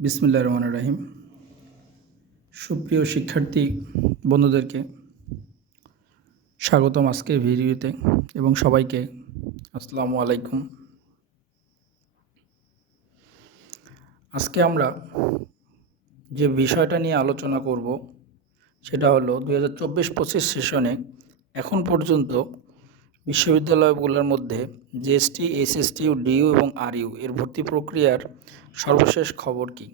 বিসমিল্লা রহমান রাহিম। সুপ্রিয় শিক্ষার্থী বন্ধুদেরকে স্বাগতম আজকের ভিডিওতে এবং সবাইকে আসসালামু আলাইকুম। আজকে আমরা যে বিষয়টা নিয়ে আলোচনা করব সেটা হলো দু হাজার চব্বিশ পঁচিশ সেশনে এখন পর্যন্ত বিশ্ববিদ্যালয়গুলোর মধ্যে জিএসটি, এসএসটি, ডিইউ এবং আরইউ এর ভর্তি প্রক্রিয়ার সর্বশেষ খবর কী?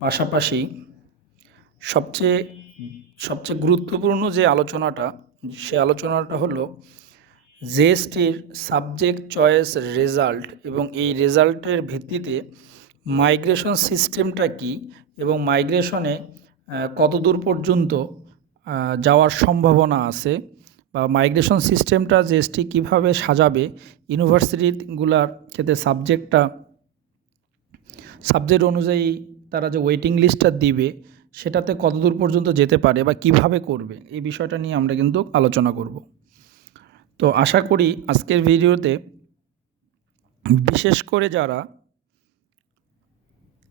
পাশাপাশি সবচেয়ে সবচেয়ে গুরুত্বপূর্ণ যে আলোচনাটা, সে আলোচনাটা হলো জিএসটির সাবজেক্ট চয়েস রেজাল্ট এবং এই রেজাল্টের ভিত্তিতে মাইগ্রেশন সিস্টেমটা কি এবং মাইগ্রেশনে কতদূর পর্যন্ত যাওয়ার সম্ভাবনা আছে বা মাইগ্রেশন সিস্টেমটা জিএসটি কীভাবে সাজাবে ইউনিভার্সিটিগুলার ক্ষেত্রে সাবজেক্টটা সাবজেক্ট অনুযায়ী তারা যে ওয়েটিং লিস্টটা দিবে, সেটাতে কতদূর পর্যন্ত যেতে পারে বা কীভাবে করবে, এই বিষয়টা নিয়ে আমরা কিন্তু আলোচনা করব। তো আশা করি আজকের ভিডিওতে বিশেষ করে যারা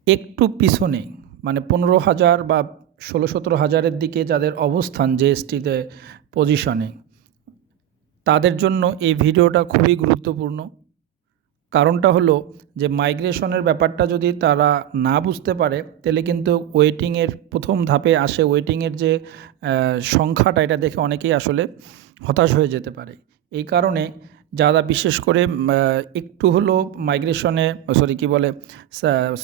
একটু পিছনে মানে পনেরো হাজার বা ষোলো সতেরো হাজারের দিকে যাদের অবস্থান জিএসটিতে পজিশনে তাদের জন্য এই ভিডিওটা খুবই গুরুত্বপূর্ণ। কারণটা হলো যে মাইগ্রেশনের ব্যাপারটা যদি তারা না বুঝতে পারে, তাহলে কিন্তু ওয়েটিংয়ের প্রথম ধাপে আসে ওয়েটিংয়ের যে সংখ্যাটা, এটা দেখে অনেকেই আসলে হতাশ হয়ে যেতে পারে। এই কারণে যারা বিশেষ করে একটু হলো মাইগ্রেশনে, সরি, কি বলে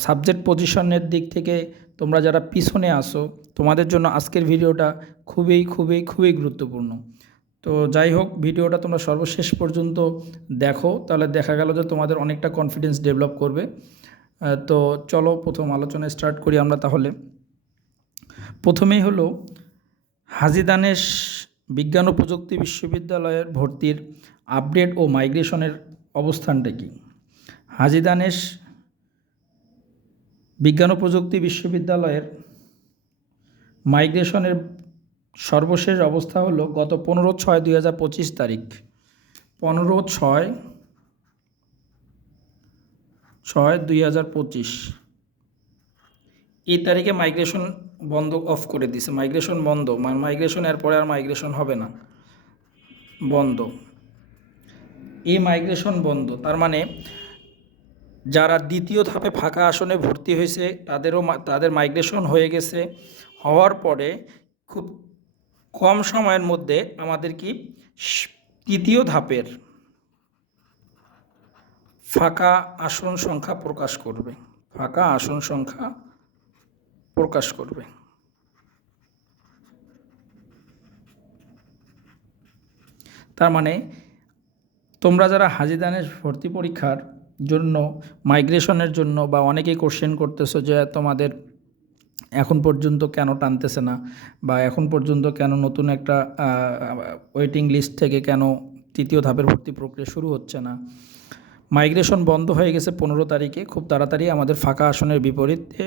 সাবজেক্ট পজিশনের দিক থেকে তোমরা যারা পিছনে আসো, তোমাদের জন্য আজকের ভিডিওটা খুবই খুবই খুবই গুরুত্বপূর্ণ। তো যাই হোক, ভিডিওটা তোমরা সর্বশেষ পর্যন্ত দেখো। তাহলে দেখা গেল যে তোমাদের অনেকটা কনফিডেন্স ডেভেলপ করবে। তো চলো প্রথম আলোচনা স্টার্ট করি আমরা তাহলে। প্রথমেই হলো হাজিদানেশ বিজ্ঞান ও প্রযুক্তি বিশ্ববিদ্যালয়ের ভর্তির আপডেট ও মাইগ্রেশনের অবস্থানটা কি? হাজিদানেশ বিজ্ঞান ও প্রযুক্তি বিশ্ববিদ্যালয়ের মাইগ্রেশনের সর্বশেষ অবস্থা হলো গত পনেরো ছয় দুই হাজার পঁচিশ তারিখ। পনেরো ছয় ছয় দুই হাজার পঁচিশ। এই তারিখে মাইগ্রেশন বন্ধ অফ করে দিছে। মাইগ্রেশন বন্ধ। মানে মাইগ্রেশন এরপরে আর মাইগ্রেশন হবে না। বন্ধ। এই মাইগ্রেশন বন্ধ। তার মানে যারা দ্বিতীয় ধাপে ফাঁকা আসনে ভর্তি হয়েছে, তাদেরও তাদের মাইগ্রেশন হয়ে গেছে। হওয়ার পরে খুব কম সময়ের মধ্যে আমাদের কি তৃতীয় ধাপের ফাঁকা আসন সংখ্যা প্রকাশ করবে। ফাঁকা আসন সংখ্যা প্রকাশ করবে। তার মানে তোমরা যারা হাজিদানের ভর্তি পরীক্ষার জন্য, মাইগ্রেশনের জন্য বা অনেকেই কোশ্চেন করতেছো যে তোমাদের এখন পর্যন্ত কেন টানতেছে না? বা এখন পর্যন্ত কেন নতুন একটা ওয়েটিং লিস্ট থেকে কেন তৃতীয় ধাপের ভর্তি প্রক্রিয়া শুরু হচ্ছে না? মাইগ্রেশন বন্ধ হয়ে গেছে পনেরো তারিখে। খুব তাড়াতাড়ি আমাদের ফাঁকা আসনের বিপরীতে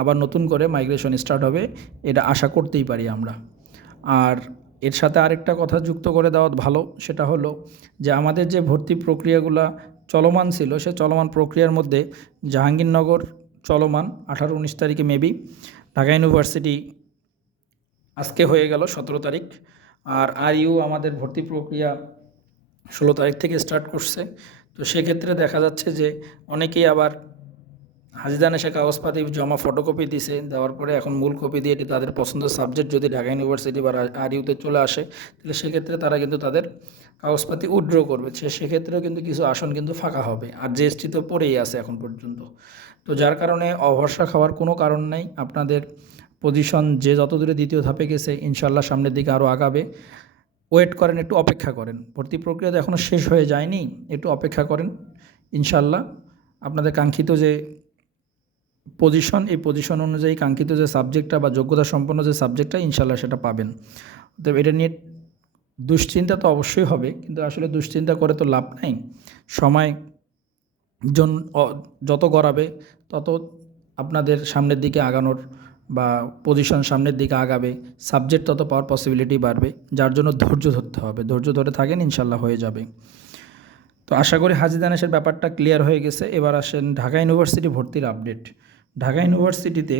আবার নতুন করে মাইগ্রেশন স্টার্ট হবে, এটা আশা করতেই পারি আমরা। আর এর সাথে আরেকটা কথা যুক্ত করে দেওয়া ভালো, সেটা হলো যে আমাদের যে ভর্তি প্রক্রিয়াগুলো চলমান ছিল, সে চলমান প্রক্রিয়ার মধ্যে জাহাঙ্গীরনগর চলমান, আঠারো, উনিশ তারিখে মেবি ঢাকা ইউনিভার্সিটি আজকে হয়ে গেল সতেরো তারিখ। আর আর ইউ আমাদের ভর্তি প্রক্রিয়া ষোলো তারিখ থেকে স্টার্ট করছে। তো সেক্ষেত্রে দেখা যাচ্ছে যে অনেকেই আবার হাজিদান এসে কাগজপাতি, জমা ফটোকপি দিছে। দেওয়ার পরে এখন মূল কপি দিয়ে এটি তাদের পছন্দের সাবজেক্ট যদি ঢাকা ইউনিভার্সিটি বা আর ইউতে চলে আসে, তাহলে সেক্ষেত্রে তারা কিন্তু তাদের কাগজপাতি উইথড্র করবে। সে সেক্ষেত্রেও কিন্তু কিছু আসন কিন্তু ফাঁকা হবে। আর জিএসটি তো পড়েই আছে এখন পর্যন্ত। তো যার কারণে অভরসা খাওয়ার কোনো কারণ নেই। আপনাদের পজিশন যে যত দূরে দ্বিতীয় ধাপে গেছে ইনশাল্লাহ সামনের দিকে আরও আগাবে। ওয়েট করেন, একটু অপেক্ষা করেন। ভর্তি প্রক্রিয়া তো এখনও শেষ হয়ে যায়নি, একটু অপেক্ষা করেন ইনশাল্লাহ আপনাদের কাঙ্ক্ষিত যে পজিশন এই পজিশন অনুযায়ী কাঙ্ক্ষিত যে সাবজেক্টটা বা যোগ্যতা সম্পন্ন যে সাবজেক্টটা ইনশাল্লাহ সেটা পাবেন। তো এটা নিয়ে দুশ্চিন্তা তো অবশ্যই হবে, কিন্তু আসলে দুশ্চিন্তা করে তো লাভ নাই। সময় জন যত গড়াবে তত আপনাদের সামনের দিকে আগানোর বা পজিশন সামনের দিকে আগাবে সাবজেক্ট তত পাওয়ার পসিবিলিটি বাড়বে, যার জন্য ধৈর্য ধরতে হবে। ধৈর্য ধরে থাকেন ইনশাল্লাহ হয়ে যাবে। তো আশা করি হাজি দানেশের ব্যাপারটা ক্লিয়ার হয়ে গেছে। এবার আসেন ঢাকা ইউনিভার্সিটি ভর্তির আপডেট ঢাকা ইউনিভার্সিটিতে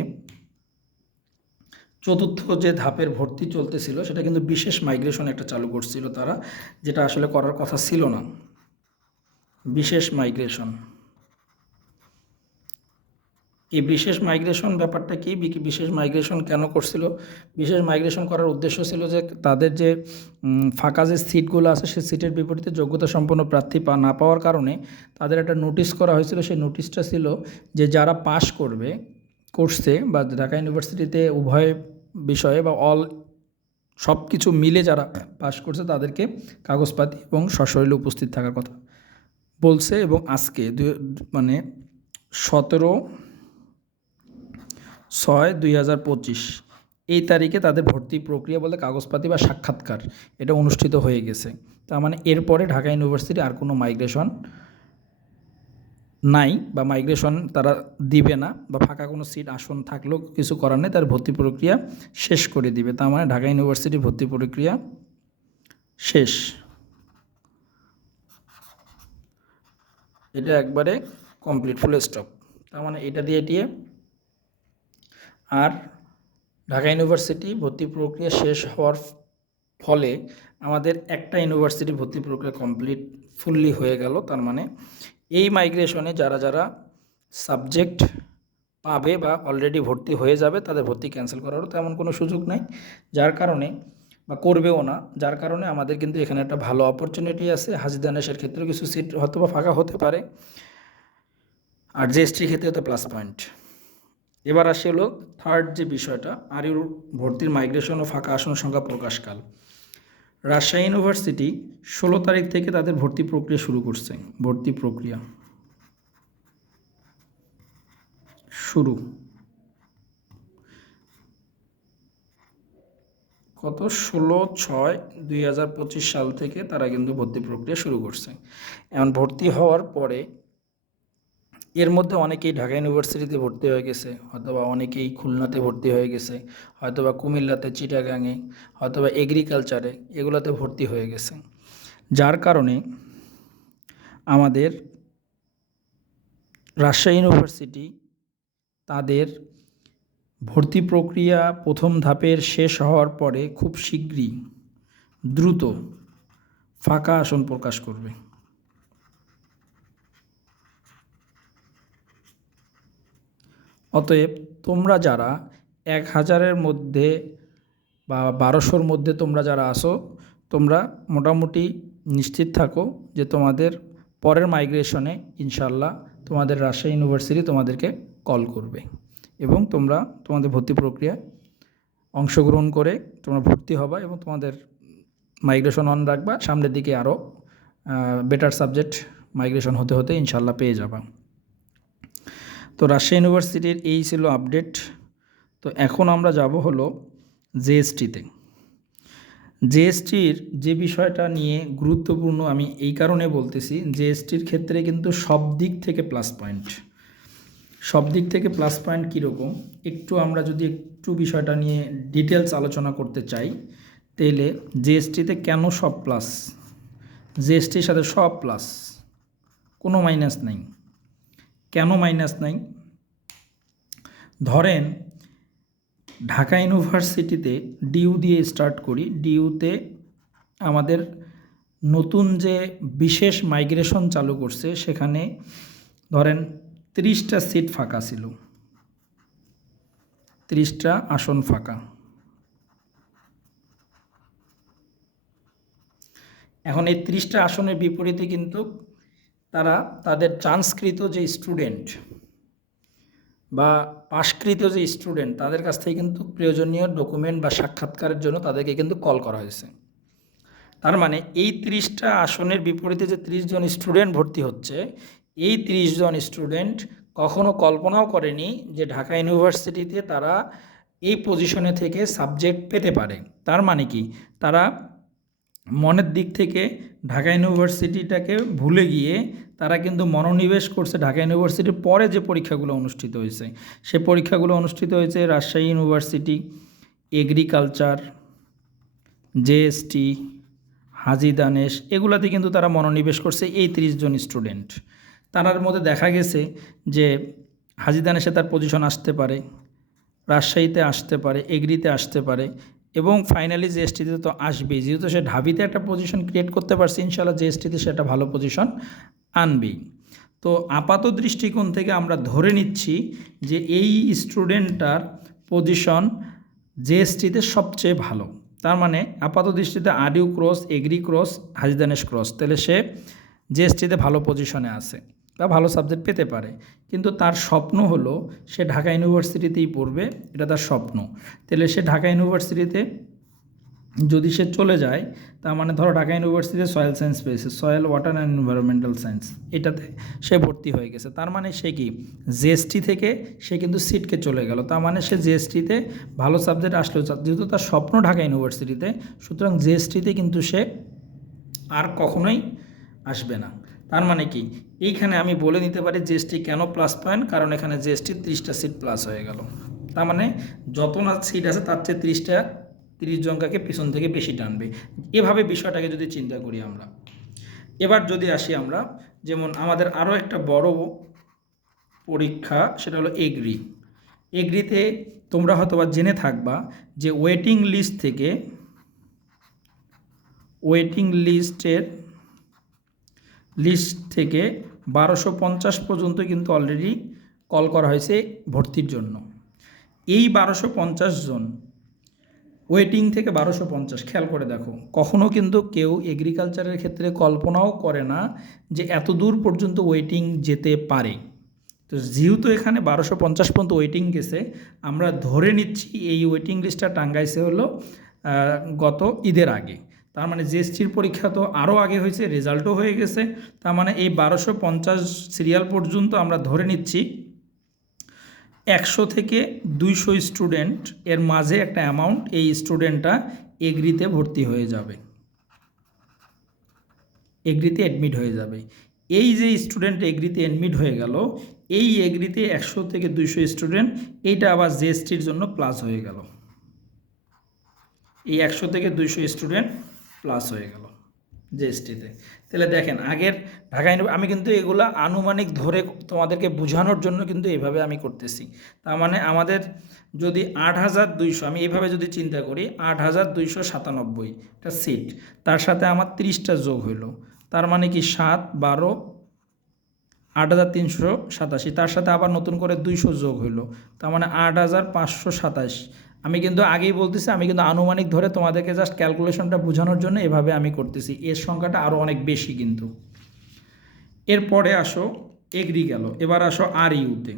চতুর্থ যে ধাপের ভর্তি চলতেছিল, সেটা কিন্তু বিশেষ মাইগ্রেশন একটা চালু করছিল তারা, যেটা আসলে করার কথা ছিল না। বিশেষ মাইগ্রেশন। এই বিশেষ মাইগ্রেশন ব্যাপারটা কি? বিশেষ মাইগ্রেশন কেন করছিল? বিশেষ মাইগ্রেশন করার উদ্দেশ্য ছিল যে তাদের যে ফাঁকা যে সিটগুলো আছে সেই সিটের বিপরীতে যোগ্যতা সম্পন্ন প্রার্থী পা না পাওয়ার কারণে তাদের একটা নোটিশ করা হয়েছিল। সেই নোটিশটা ছিল যে যারা পাশ করবে কোর্সে বা ঢাকা ইউনিভার্সিটিতে উভয় বিষয়ে বা অল সব কিছু মিলে যারা পাশ করছে তাদেরকে কাগজপাতি এবং সশরীরে উপস্থিত থাকার কথা। বলছে এবং আজকে মানে সতেরো ছয় দুই হাজার পঁচিশ, এই তারিখে তাদের ভর্তি প্রক্রিয়া বলতে কাগজপাতি বা সাক্ষাৎকার এটা অনুষ্ঠিত হয়ে গেছে। তার মানে এরপরে ঢাকা ইউনিভার্সিটি আর কোনো মাইগ্রেশন নাই বা মাইগ্রেশন তারা দিবে না বা ফাঁকা কোনো সিট আসন থাকলেও কিছু করার নেই, তার ভর্তি প্রক্রিয়া শেষ করে দিবে। তার মানে ঢাকা ইউনিভার্সিটি ভর্তি প্রক্রিয়া শেষ। এটা একবারে কমপ্লিট ফুল স্টপ তার মানে এটা দিয়ে দিয়ে আর ঢাকা ইউনিভার্সিটি ভর্তি প্রক্রিয়া শেষ হওয়ার ফলে আমাদের একটা ইউনিভার্সিটি ভর্তি প্রক্রিয়া কমপ্লিট ফুললি হয়ে গেল। তার মানে এই মাইগ্রেশনে যারা যারা সাবজেক্ট পাবে বা অলরেডি ভর্তি হয়ে যাবে, তাদের ভর্তি ক্যান্সেল করারও তেমন কোনো সুযোগ নাই। যার কারণে বা করবেও না। যার কারণে আমাদের কিন্তু এখানে একটা ভালো অপরচুনিটি আছে। হাজিদানেশের ক্ষেত্রেও কিছু সিট হয়তো বা ফাঁকা হতে পারে। আর জিএসটির ক্ষেত্রে তো প্লাস পয়েন্ট এবার আসি হলো থার্ড যে বিষয়টা আর ইউর ভর্তির মাইগ্রেশন ও ফাঁকা আসন সংখ্যা প্রকাশকাল। রাজশাহী ইউনিভার্সিটি ষোলো তারিখ থেকে তাদের ভর্তি প্রক্রিয়া শুরু করছে। ভর্তি প্রক্রিয়া। শুরু। কত ষোলো ছয় দুই হাজার পঁচিশ সাল থেকে তারা কিন্তু ভর্তি প্রক্রিয়া শুরু করছে। এখন ভর্তি হওয়ার পরে এর মধ্যে অনেকেই ঢাকা ইউনিভার্সিটিতে ভর্তি হয়ে গেছে হয়তোবা অনেকেই খুলনাতে ভর্তি হয়ে গেছে হয়তোবা কুমিল্লাতে, চিটাগাঙে হয়তোবা এগ্রিকালচারে এগুলোতে ভর্তি হয়ে গেছে। যার কারণে আমাদের রাজশাহী ইউনিভার্সিটি তাদের ভর্তি প্রক্রিয়া প্রথম ধাপের শেষ হওয়ার পরে খুব শীঘ্রই দ্রুত ফাঁকা আসন প্রকাশ করবে। অতএব তোমরা যারা এক হাজারের মধ্যে বা বারোশোর মধ্যে তোমরা যারা আসো, তোমরা মোটামুটি নিশ্চিত থাকো যে তোমাদের পরের মাইগ্রেশনে ইনশাল্লাহ তোমাদের রাজশাহী ইউনিভার্সিটি তোমাদেরকে কল করবে। এবং তোমরা তোমাদের ভর্তি প্রক্রিয়ায় অংশগ্রহণ করে তোমরা ভর্তি হবা এবং তোমাদের মাইগ্রেশন অন রাখবা। সামনের দিকে আরও বেটার সাবজেক্ট মাইগ্রেশন হতে হতে ইনশাল্লাহ পেয়ে যাবা। তো রাজশাহী ইউনিভার্সিটির এই ছিল আপডেট তো এখন আমরা যাব হলো জেএসটিতে জেএসটির যে বিষয়টা নিয়ে গুরুত্বপূর্ণ আমি এই কারণে বলতেছি জিএসটির ক্ষেত্রে কিন্তু সব দিক থেকে প্লাস পয়েন্ট সব দিক থেকে প্লাস পয়েন্ট কীরকম একটু আমরা যদি একটু বিষয়টা নিয়ে ডিটেলস আলোচনা করতে চাই, তাহলে জিএসটিতে কেন সব প্লাস জিএসটির সাথে সব প্লাস কোনো মাইনাস নাই। কেন মাইনাস নাই? ধরেন, ঢাকা ইউনিভার্সিটিতে ডিউ দিয়ে স্টার্ট করি। ডিউতে আমাদের নতুন যে বিশেষ মাইগ্রেশন চালু করছে, সেখানে ধরেন তিরিশটা সিট ফাঁকা ছিল। তিরিশটা আসন ফাঁকা। এখন এই তিরিশটা আসনের বিপরীতে কিন্তু তারা তাদের চান্সকৃত যে স্টুডেন্ট বা পাশকৃত যে স্টুডেন্ট তাদের কাছ থেকে কিন্তু প্রয়োজনীয় ডকুমেন্ট বা সাক্ষাৎকারের জন্য তাদেরকে কিন্তু কল করা হয়েছে। তার মানে এই তিরিশটা আসনের বিপরীতে যে তিরিশ জন স্টুডেন্ট ভর্তি হচ্ছে এই তিরিশ জন স্টুডেন্ট কখনো কল্পনাও করেনি যে ঢাকা ইউনিভার্সিটিতে তারা এই পজিশনে থেকে সাবজেক্ট পেতে পারে। তার মানে কি? তারা মনের দিক থেকে ঢাকা ইউনিভার্সিটিটাকে ভুলে গিয়ে তারা কিন্তু মনোনিবেশ করছে ঢাকা ইউনিভার্সিটির পরে যে পরীক্ষাগুলো অনুষ্ঠিত হয়েছে। সে পরীক্ষাগুলো অনুষ্ঠিত হয়েছে Rajshahi university agriculture JST Haji Danesh, এগুলাতে কিন্তু তারা মনোনিবেশ করছে এই তিরিশ জন স্টুডেন্ট তার মধ্যে দেখা গেছে যে হাজিদানেসে তার পজিশন আসতে পারে, রাজশাহীতে আসতে পারে, এগ্রিতে আসতে পারে এবং ফাইনালি জিএসটিতে তো আসবেই যেহেতু সে ঢাবিতে একটা পজিশন ক্রিয়েট করতে পারছে ইনশাল্লাহ জিএসটিতে সেটা ভালো পজিশন আনবেই। তো আপাত দৃষ্টিকোণ থেকে আমরা ধরে নিচ্ছি যে এই স্টুডেন্টটার পজিশন জিএসটিতে সবচেয়ে ভালো। তার মানে আপাত দৃষ্টিতে আডিউ cross, agri cross Haji Danesh cross, তাহলে সে জিএসটিতে ভালো পজিশনে আছে। বা ভালো সাবজেক্ট পেতে পারে। কিন্তু তার স্বপ্ন হলো সে ঢাকা ইউনিভার্সিটিতেই পড়বে, এটা তার স্বপ্ন। তাহলে সে ঢাকা ইউনিভার্সিটিতে যদি সে চলে যায়, তার মানে ধরো ঢাকা ইউনিভার্সিটিতে সয়েল সায়েন্স পেয়েছে soil water and environmental science এটাতে সে ভর্তি হয়ে গেছে। তার মানে সে কি? জিএসটি থেকে সে কিন্তু সিটকে চলে গেল। তার মানে সে জিএসটিতে ভালো সাবজেক্ট আসলেও যেহেতু তার স্বপ্ন ঢাকা ইউনিভার্সিটিতে, সুতরাং জিএসটিতে কিন্তু সে আর কখনোই আসবে না। তার মানে কি? এইখানে আমি বলে নিতে পারি জিএসটি কেন প্লাস পয়েন্ট কারণ এখানে জিএসটি ত্রিশটা সিট প্লাস হয়ে গেল। তার মানে যত না সিট আছে তার চেয়ে ত্রিশটা তিরিশ জনকাকে পিছন থেকে বেশি টানবে। এভাবে বিষয়টাকে যদি চিন্তা করি আমরা। এবার যদি আসি আমরা, যেমন আমাদের আরও একটা বড় পরীক্ষা, সেটা হলো এগ্রি। এগ্রিতে তোমরা হয়তো বা জেনে থাকবা যে ওয়েটিং লিস্ট থেকে ওয়েটিং লিস্টের লিস্ট থেকে বারোশো পঞ্চাশ পর্যন্ত কিন্তু অলরেডি কল করা হয়েছে ভর্তির জন্য। এই বারোশো পঞ্চাশ জন ওয়েটিং থেকে বারোশো পঞ্চাশ, খেয়াল করে দেখো, কখনো কিন্তু কেউ এগ্রিকালচারের ক্ষেত্রে কল্পনাও করে না যে এত দূর পর্যন্ত ওয়েটিং যেতে পারে। তো যেহেতু এখানে বারোশো পঞ্চাশ পর্যন্ত ওয়েটিং গেছে, আমরা ধরে নিচ্ছি এই ওয়েটিং লিস্টটা টাঙ্গাইছে হলো গত ঈদের আগে। তার মানে জিএসটির পরীক্ষা তো আরও আগে হয়েছে, রেজাল্টও হয়ে গেছে, তার মানে এই বারোশো পঞ্চাশ সিরিয়াল পর্যন্ত আমরা ধরে নিচ্ছি। একশো থেকে দুইশো স্টুডেন্ট, এর মাঝে একটা অ্যামাউন্ট এই স্টুডেন্টটা এগ্রিতে ভর্তি হয়ে যাবে। এগ্রিতে অ্যাডমিট হয়ে যাবে। এই যে স্টুডেন্ট এগ্রিতে অ্যাডমিট হয়ে গেল, এই এগ্রিতে একশো থেকে দুইশো স্টুডেন্ট, এইটা আবার জিএসটির জন্য প্লাস হয়ে গেল। এই একশো থেকে দুইশো স্টুডেন্ট প্লাস হয়ে গেল জিএসটিতে তাহলে দেখেন, আগের ঢাকা আমি কিন্তু এগুলা আনুমানিক ধরে তোমাদেরকে বোঝানোর জন্য কিন্তু এইভাবে আমি করতেছি। তার মানে আমাদের যদি আট হাজার দুইশো, আমি এইভাবে যদি চিন্তা করি, আট হাজার দুইশো সাতানব্বই একটা সিট তার সাথে আমার তিরিশটা যোগ হইল। তার মানে কি সাত, বারো, আট হাজার তিনশো সাতাশি, তার সাথে আবার নতুন করে দুইশো যোগ হইল। তার মানে আট হাজার পাঁচশো সাতাশ। আমি কিন্তু আগেই বলতেছি, আমি কিন্তু আনুমানিক ধরে তোমাদেরকে জাস্ট ক্যালকুলেশনটা বোঝানোর জন্য এভাবে আমি করতেছি। এর সংখ্যাটা আরও অনেক বেশি কিন্তু। এরপরে আসো এগ্রি গেল। এবার আসো আর ইউতে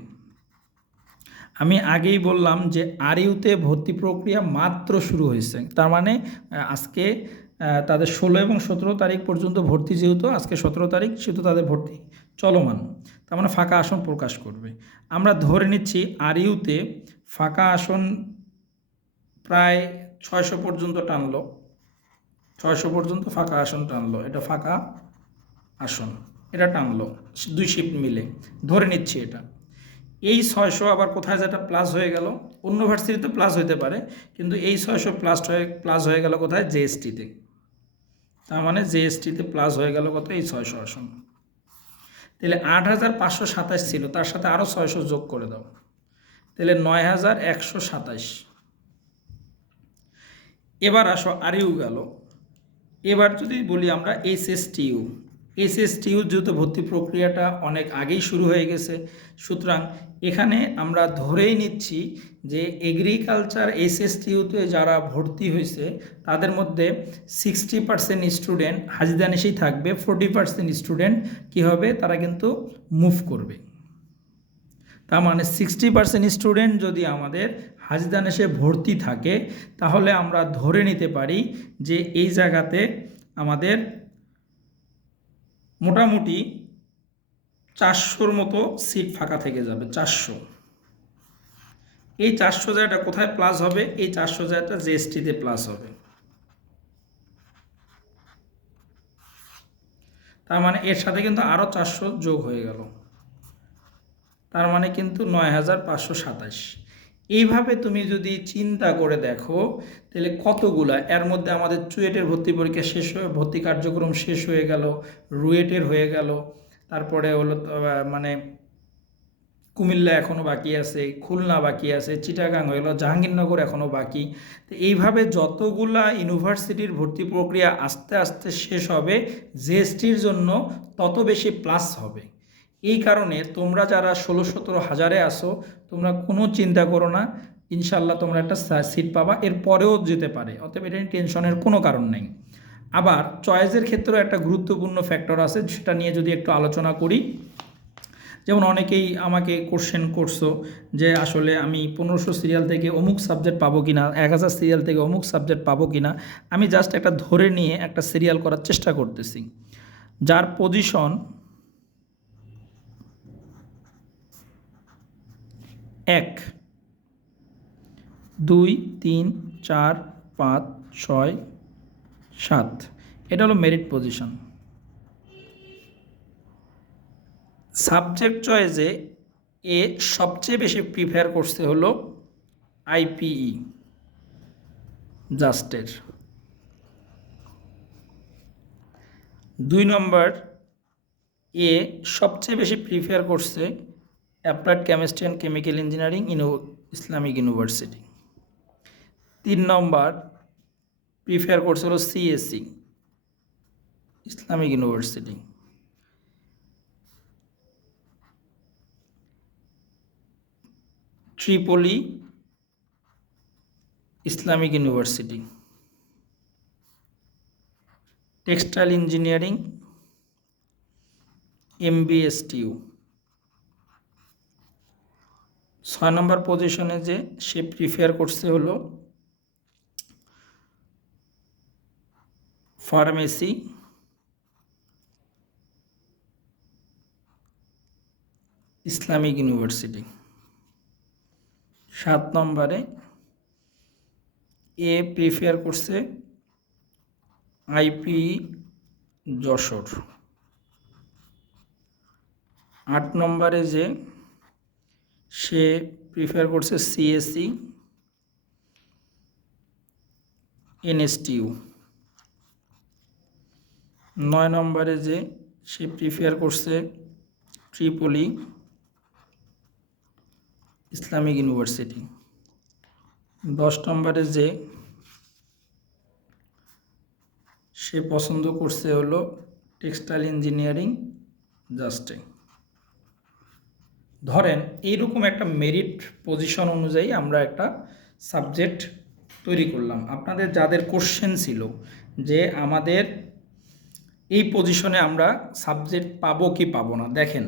আমি আগেই বললাম যে আর ইউতে ভর্তি প্রক্রিয়া মাত্র শুরু হয়েছে। তার মানে আজকে তাদের ষোলো এবং সতেরো তারিখ পর্যন্ত ভর্তি যেহেতু, আজকে সতেরো তারিখ সেহেতু তাদের ভর্তি চলমান। তার মানে ফাঁকা আসন প্রকাশ করবে। আমরা ধরে নিচ্ছি আর ইউতে ফাঁকা আসন প্রায় ছয়শো পর্যন্ত টানলো। ছয়শো পর্যন্ত ফাঁকা আসন টানলো। এটা ফাঁকা আসন। এটা টানলো। দুই শিফট মিলে। ধরে নিচ্ছি এটা। এই ছয়শো আবার কোথায় যেটা প্লাস হয়ে গেল? অন্য ভার্সিটিতে প্লাস হতে পারে, কিন্তু এই ছয়শো প্লাস হয়ে প্লাস হয়ে গেল কোথায়? জেএসটিতে তার মানে জেএসটিতে প্লাস হয়ে গেল কত? এই ছয়শো আসন। তাহলে আট হাজার পাঁচশো সাতাশ ছিল, তার সাথে আরও ছয়শো যোগ করে দাও। তাহলে নয় হাজার একশো সাতাশ। এবার আসো আরিউ গেল। এবার যদি বলি আমরা S S TU S S TU যেহেতু ভর্তি প্রক্রিয়াটা অনেক আগেই শুরু হয়ে গেছে, সুতরাং এখানে আমরা ধরেই নিচ্ছি যে এগ্রিকালচার এস এস টিউতে যারা ভর্তি হয়েছে, তাদের মধ্যে সিক্সটি পার্সেন্ট স্টুডেন্ট হাজিদানিসেই থাকবে ফোর্টি পার্সেন্ট স্টুডেন্ট কী হবে, তারা কিন্তু মুভ করবে। তার মানে সিক্সটি পার্সেন্ট স্টুডেন্ট যদি আমাদের হাজিদানেসে ভর্তি থাকে, তাহলে আমরা ধরে নিতে পারি যে এই জায়গাতে আমাদের মোটামুটি চারশোর মতো সিট ফাঁকা থেকে যাবে, চারশো। এই চারশো জায়গাটা কোথায় প্লাস হবে? এই চারশো জায়গাটা জিএসটিতে প্লাস হবে। তার মানে এর সাথে কিন্তু আরও চারশো যোগ হয়ে গেল। তার মানে কিন্তু নয় হাজার পাঁচশো সাতাশ। এইভাবে তুমি যদি চিন্তা করে দেখো, তাহলে কতগুলা? এর মধ্যে আমাদের চুয়েটের ভর্তি পরীক্ষা শেষ হয়ে, ভর্তি কার্যক্রম শেষ হয়ে গেল, রুয়েটের হয়ে গেল, তারপরে হলো মানে কুমিল্লা এখনও বাকি আছে, খুলনা বাকি আছে, চিটাগাং হলো জাহাঙ্গীরনগর এখনও বাকি। তো এইভাবে যতগুলা ইউনিভার্সিটির ভর্তি প্রক্রিয়া আস্তে আস্তে শেষ হবে, জিএসটির জন্য তত বেশি প্লাস হবে। এই কারণে তোমরা যারা ষোলো সতেরো হাজারে আসো তোমরা কোনো চিন্তা করো না ইনশাল্লাহ তোমরা একটা সিট পাবা, এর পরেও যেতে পারে, অতএব এটা টেনশনের কোনো কারণ নেই। আবার চয়েসের ক্ষেত্রেও একটা গুরুত্বপূর্ণ ফ্যাক্টর আছে, সেটা নিয়ে যদি একটু আলোচনা করি, যেমন অনেকেই আমাকে কোশ্চেন করছ যে আসলে আমি পনেরোশো সিরিয়াল থেকে অমুক সাবজেক্ট পাবো কি না এক হাজার সিরিয়াল থেকে অমুক সাবজেক্ট পাবো কি না আমি জাস্ট একটা ধরে নিয়ে একটা সিরিয়াল করার চেষ্টা করতেছি। যার পজিশন এক। দুই, তিন, চার, পাঁচ, ছয়, সাত। এটা হলো মেরিট পজিশন সাবজেক্ট চয়েসে এ সবচেয়ে বেশি প্রিফার করছে হলো আইপিই জাস্টের দুই নম্বর, এ সবচেয়ে বেশি প্রিফার করছে applied chemistry and chemical engineering uni Islamic university তিন নম্বর প্রিফার করছে হলো CSC Islamic university triple E Islamic university textile engineering M B MBSTU ছয় নম্বর পজিশনে যে সে প্রিফেয়ার করছে হলো ফার্মেসি ইসলামিক ইউনিভার্সিটি সাত নম্বরে এ প্রিফেয়ার করছে আইপি যশোর। আট নম্বরে যে সে প্রিফার করছে সিএসসি এনএসটিউ নয় নম্বরে যে সে প্রিফেয়ার করছে ট্রিপলি ইসলামিক ইউনিভার্সিটি দশ নম্বরে যে সে পছন্দ করছে হলো টেক্সটাইল ইঞ্জিনিয়ারিং জাস্টে ধরেন এইরকম একটা মেরিট পজিশন অনুযায়ী আমরা একটা সাবজেক্ট তৈরি করলাম। আপনাদের যাদের কোশ্চেন ছিল যে আমাদের এই পজিশনে আমরা সাবজেক্ট পাবো কি পাবো না, দেখেন,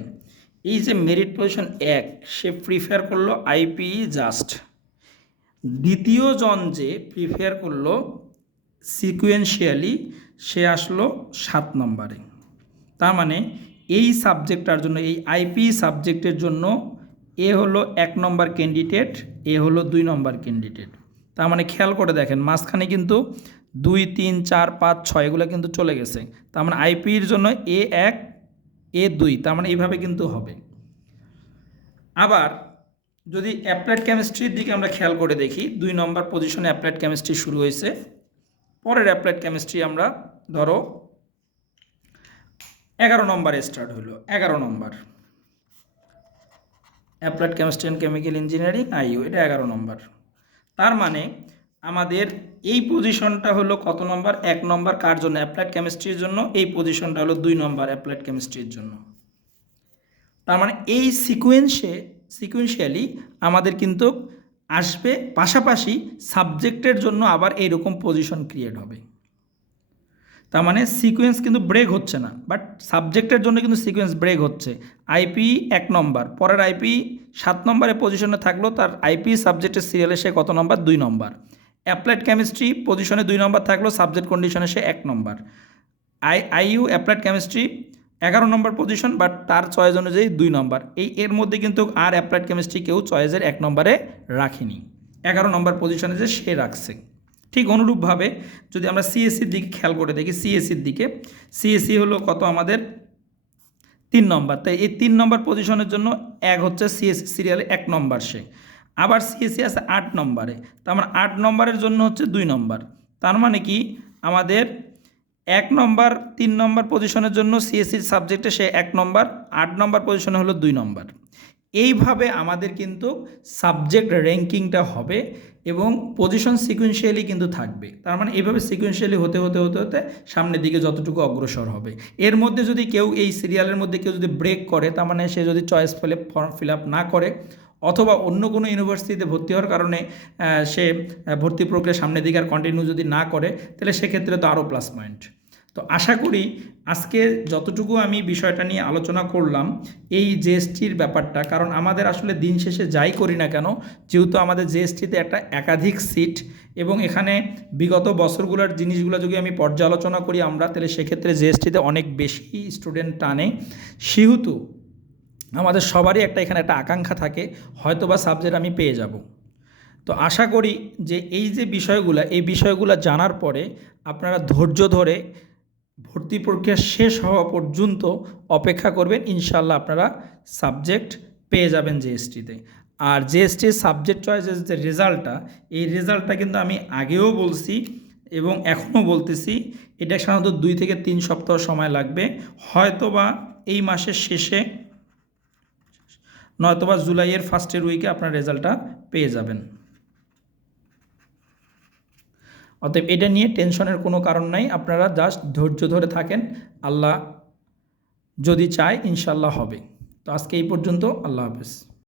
এই যে মেরিট পজিশন এক, সে প্রিফেয়ার করল আইপিই জাস্ট দ্বিতীয় জন যে প্রিফেয়ার করল সিকুয়েন্সিয়ালি সে আসলো সাত নম্বরে। তার মানে এই সাবজেক্টটার জন্য, এই আইপি সাবজেক্টের জন্য এ হলো এক নম্বর ক্যান্ডিডেট এ হলো দুই নম্বর ক্যান্ডিডেট তার মানে খেয়াল করে দেখেন, মাঝখানে কিন্তু দুই, তিন, চার, পাঁচ, ছয় এগুলো কিন্তু চলে গেছে। তার মানে আইপির জন্য এ এক এ দুই, তার মানে এইভাবে কিন্তু হবে। আবার যদি অ্যাপ্লাইড কেমিস্ট্রির দিকে আমরা খেয়াল করে দেখি, দুই নম্বর পজিশনে অ্যাপ্লাইড কেমিস্ট্রি শুরু হয়েছে। পরের অ্যাপ্লাইড কেমিস্ট্রি আমরা ধরো এগারো নম্বরে স্টার্ট হলো, এগারো নম্বর। Applied chemistry and chemical engineering IU এটা এগারো নম্বর। তার মানে আমাদের এই পজিশনটা হলো কত নম্বর? এক নম্বর। কার জন্য? অ্যাপ্লাইড কেমিস্ট্রির জন্য। এই পজিশনটা হলো দুই নম্বর অ্যাপ্লাইড কেমিস্ট্রির জন্য। তার মানে এই সিকুয়েন্সে সিকুয়েন্সিয়ালি আমাদের কিন্তু আসবে, পাশাপাশি সাবজেক্টের জন্য আবার এইরকম পজিশন ক্রিয়েট হবে। তার মানে সিকোয়েন্স কিন্তু ব্রেক হচ্ছে না। বাট সাবজেক্টের জন্য কিন্তু সিকোয়েন্স ব্রেক হচ্ছে। আইপি এক নম্বর পরের আইপি সাত নম্বরে পজিশনে থাকল, তার আইপি সাবজেক্টের সিরিয়ালে সে কত নম্বর দুই নম্বর অ্যাপ্লাইড কেমিস্ট্রি পজিশনে দুই নম্বর থাকল সাবজেক্ট কন্ডিশনে সে এক নম্বর আই আইইউ অ্যাপ্লাইড কেমিস্ট্রি এগারো নম্বর পজিশন বাট তার চয়েস অনুযায়ী দুই নম্বর এই, এর মধ্যে কিন্তু আর অ্যাপ্লাইড কেমিস্ট্রি কেউ চয়েসের এক নম্বরে রাখেনি। এগারো নম্বর পজিশনে যে সে রাখছে। ঠিক অনুরূপভাবে যদি আমরা সিএসসির দিকে খেয়াল করে দেখি সিএসসির দিকে সিএসসি হলো কত আমাদের? তিন নম্বর। তাই এই তিন নম্বর পজিশনের জন্য এক হচ্ছে সিএসসি সিরিয়ালে এক নম্বর সে। আবার সিএসসি আছে আট নম্বরে। তার মানে আট নম্বরের জন্য হচ্ছে দুই নম্বর। তার মানে কি? আমাদের এক নম্বর, তিন নম্বর পজিশনের জন্য সিএসসির সাবজেক্টে সে এক নম্বর, আট নম্বর পজিশনে হলো দুই নম্বর। এইভাবে আমাদের কিন্তু সাবজেক্ট র্যাঙ্কিংটা হবে এবং পজিশন সিকুয়েন্সিয়ালি কিন্তু থাকবে। তার মানে এভাবে সিকুয়েন্সিয়ালি হতে হতে হতে হতে সামনের দিকে যতটুকু অগ্রসর হবে। এর মধ্যে যদি কেউ এই সিরিয়ালের মধ্যে কেউ যদি ব্রেক করে, তার মানে সে যদি চয়েস ফেলে ফর্ম ফিল আপ না করে, অথবা অন্য কোনো ইউনিভার্সিটিতে ভর্তি হওয়ার কারণে সে ভর্তি প্রক্রিয়া সামনের দিকে আর কন্টিনিউ যদি না করে, তাহলে সেক্ষেত্রে তো আরও প্লাস পয়েন্ট তো আশা করি আজকে যতটুকু আমি বিষয়টা নিয়ে আলোচনা করলাম, এই জিএসটির ব্যাপারটা, কারণ আমাদের আসলে দিন শেষে যাই করি না কেন, যেহেতু আমাদের জিএসটিতে একটা একাধিক সিট এবং এখানে বিগত বছরগুলোর জিনিসগুলো যদি আমি পর্যালোচনা করি আমরা, তাহলে সেক্ষেত্রে জিএসটিতে অনেক বেশি স্টুডেন্ট টানে। সেহেতু আমাদের সবারই একটা এখানে একটা আকাঙ্ক্ষা থাকে হয়তো বা সাবজেক্ট আমি পেয়ে যাব। তো আশা করি যে এই যে বিষয়গুলো, এই বিষয়গুলো জানার পরে আপনারা ধৈর্য ধরে ভর্তি প্রক্রিয়া শেষ হওয়া পর্যন্ত অপেক্ষা করবেন। ইনশাল্লাহ আপনারা সাবজেক্ট পেয়ে যাবেন জিএসটিতে। আর জিএসটির সাবজেক্ট চয়েসের যে রেজাল্টটা, এই রেজাল্টটা কিন্তু আমি আগেও বলছি এবং এখনও বলতেছি, এটা সাধারণত দুই থেকে তিন সপ্তাহ সময় লাগবে। হয়তোবা এই মাসের শেষে, নয়তোবা জুলাইয়ের ফার্স্টের উইকে আপনার রেজাল্টটা পেয়ে যাবেন। অতএব এটা নিয়ে টেনশনের কোনো কারণ নাই। আপনারা জাস্ট ধৈর্য ধরে থাকেন। আল্লাহ যদি চায় ইনশাল্লাহ হবে। তো আজকে এই পর্যন্ত, আল্লাহ হাফেজ।